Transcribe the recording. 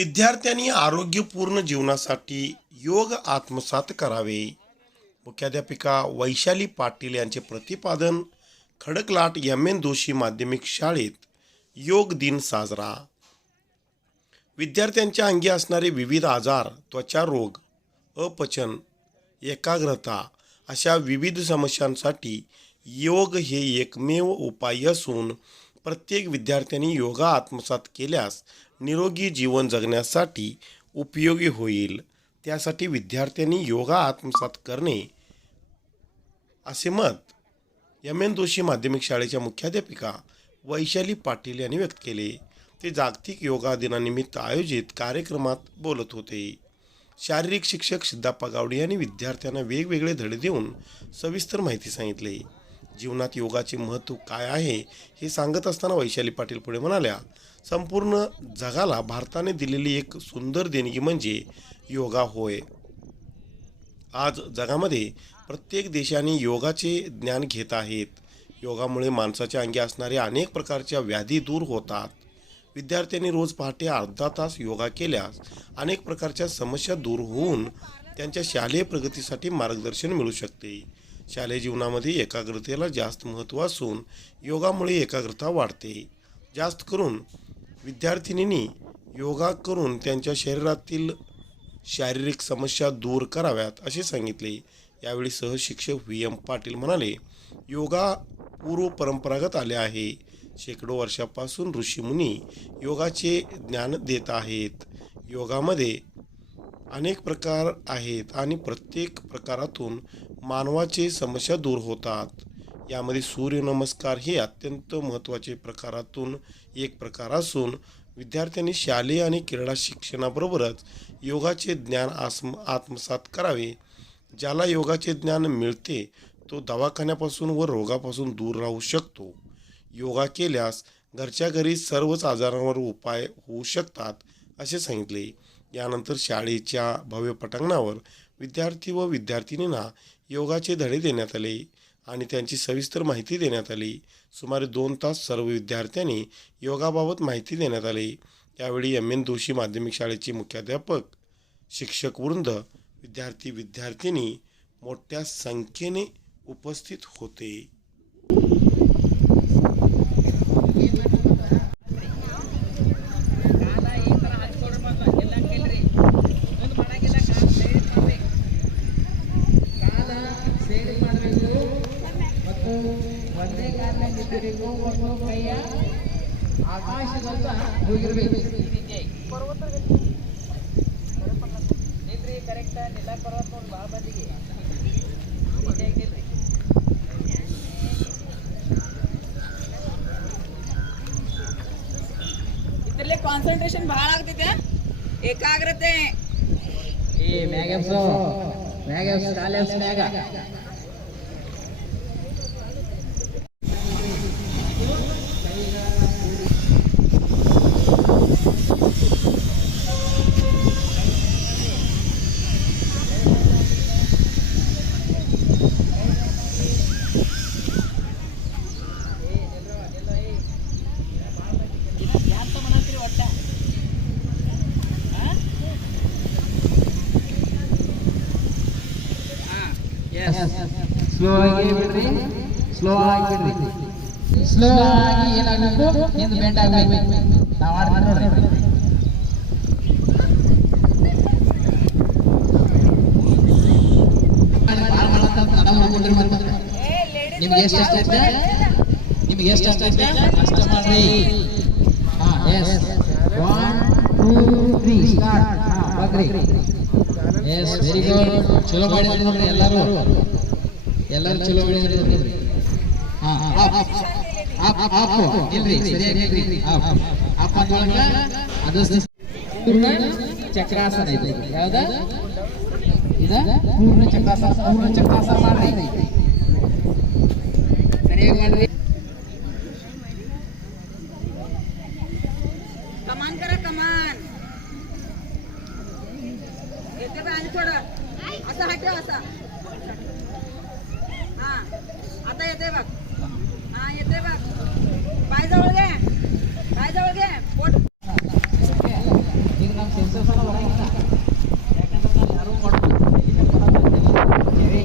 विद्यार्थ्यांनी आरोग्यपूर्ण जीवनासाठी योग आत्मसात करावे. मुख्याध्यापिका वैशाली पाटील यांचे प्रतिपादन खडकलाट एम एन जोशी माध्यमिक शाळेत योग दिन साजरा. विद्यार्थ्यांच्या अंगी असणारे विविध आजार त्वचा रोग अपचन एकाग्रता अशा विविध समस्यांसाठी योग हे एकमेव उपाय असून प्रत्येक विद्यार्थ्यांनी योगा आत्मसात केल्यास निरोगी जीवन जगण्यासाठी उपयोगी होईल. त्यासाठी विद्यार्थ्यांनी योगा आत्मसात करणे असे मत एम एन जोशी माध्यमिक शाळेच्या मुख्याध्यापिका वैशाली पाटील यांनी व्यक्त केले. ते जागतिक योगा दिनानिमित्त आयोजित कार्यक्रमात बोलत होते. शारीरिक शिक्षक सिद्धाप्पा गावडे यांनी विद्यार्थ्यांना वेगवेगळे धडे देऊन सविस्तर माहिती सांगितली. जीवनात योगाचे महत्त्व काय आहे हे सांगत असताना वैशाली पाटील पुढे म्हणाल्या संपूर्ण जगाला भारताने दिलेली एक सुंदर देणगी म्हणजे योगा होय. आज जगामध्ये प्रत्येक देशाने योगाचे ज्ञान घेत आहेत. योगामुळे माणसाच्या अंगी असणाऱ्या अनेक प्रकारच्या व्याधी दूर होतात. विद्यार्थ्यांनी रोज पहाटे अर्धा तास योगा केल्यास अनेक प्रकारच्या समस्या दूर होऊन त्यांच्या शालेय प्रगतीसाठी मार्गदर्शन मिळू शकते. शालेय जीवनामध्ये एकाग्रतेला जास्त महत्त्व असून योगामुळे एकाग्रता वाढते. जास्त करून विद्यार्थिनींनी योगा करून त्यांच्या शरीरातील शारीरिक समस्या दूर कराव्यात असे सांगितले. यावेळी सहशिक्षक व्ही. एम. पाटील म्हणाले योगा पूर्व परंपरागत आले आहे. शेकडो वर्षापासून ऋषीमुनी योगाचे ज्ञान देत आहेत. योगामध्ये अनेक प्रकार आहेत आणि प्रत्येक प्रकारातून मानवाचे समस्या दूर होतात. यामध्ये सूर्यनमस्कार हे अत्यंत महत्त्वाचे प्रकारातून एक प्रकार असून विद्यार्थ्यांनी शालेय आणि क्रीडा शिक्षणाबरोबरच योगाचे ज्ञान आत्म आत्मसात करावे. ज्याला योगाचे ज्ञान मिळते तो दवाखान्यापासून व रोगापासून दूर राहू शकतो. योगा केल्यास घरच्या घरी सर्वच आजारांवर उपाय होऊ शकतात असे सांगितले. यानंतर शाळेच्या भव्य पटांगणावर विद्यार्थी व विद्यार्थिनींना योगाचे धडे देण्यात आले आणि त्यांची सविस्तर माहिती देण्यात आली. सुमारे दोन तास सर्व विद्यार्थ्यांनी योगाबाबत माहिती देण्यात आली. यावेळी एम. एन. दोषी माध्यमिक शाळेचे मुख्याध्यापक शिक्षक वृंद विद्यार्थी विद्यार्थिनी मोठ्या संख्येने उपस्थित होते. ಒಂದೇ ಕಾಲನ್ನ ನಿಂತಿರಬೇಕು ಮತ್ತು ಕೈಯ ಆಕಾಶದಂತ ಹೋಗಿರ್ಬೇಕು. ನಿಲ್ರಿ ಕರೆಕ್ಟ್ ನೋಡಿ ಭಾಳ ಮಂದಿಗೆ ನಿಲ್ರಿ ಇದ್ರಲ್ಲೇ ಕಾನ್ಸಂಟ್ರೇಷನ್ ಆಗ್ತೈತೆ. ಏಕಾಗ್ರತೆ. ಏ ಮ್ಯಾಗ ಮ್ಯಾಗ ಮ್ಯಾಗ. ಸ್ಲೋ ಆಗಿ ಬಿಡ್ರಿ ಸ್ಲೋ ಆಗಿ ಬಿಡ್ರಿ ಸ್ಲೋ ಆಗಿ ಏನಾಗಬೇಕು ಹಿಂದೆ ಬೆಂಡ್ ಆಗಬೇಕು. ನಾವು ಆಡ್ತೀವಿ ನೋಡ್ರಿ. ಎಷ್ಟು ತಡ ಮಾಡ್ಕೊಂಡ್ರಿ ನಿಮ್ಗೆ ಎಷ್ಟು ನಿಮ್ಗೆ ಎಷ್ಟು ಅಷ್ಟೈತೆ ಅಷ್ಟ ಮಾಡ್ರಿ ಹಾ yes one two three start ಹಾ ಎಸ್ ವೆರಿ ಗುಡ್ ಚಲೋ ಮಾಡಿದ್ರಿ ನೋಡ್ರಿ ಎಲ್ಲರೂ ಎಲ್ಲರೂ ಚಲೋ ಮಾಡಿದ್ರಿ ನೋಡ್ರಿ ಹಾ ಅಪ್ ಅಪ್ ಅಪ್ ಇಲ್ರಿ ಸರಿಯಾಗಿ ಅದು ಚಕ್ರಾಸನ ಐತಿ ಯಾವ್ದ ಇದ ಪೂರ್ಣ ಚಕ್ರಾಸನ ಪೂರ್ಣ ಚಕ್ರಾಸನ ಮಾಡ್ರಿ आणि थोडं. असा हा ठेव असा. हा. आता येते बघ.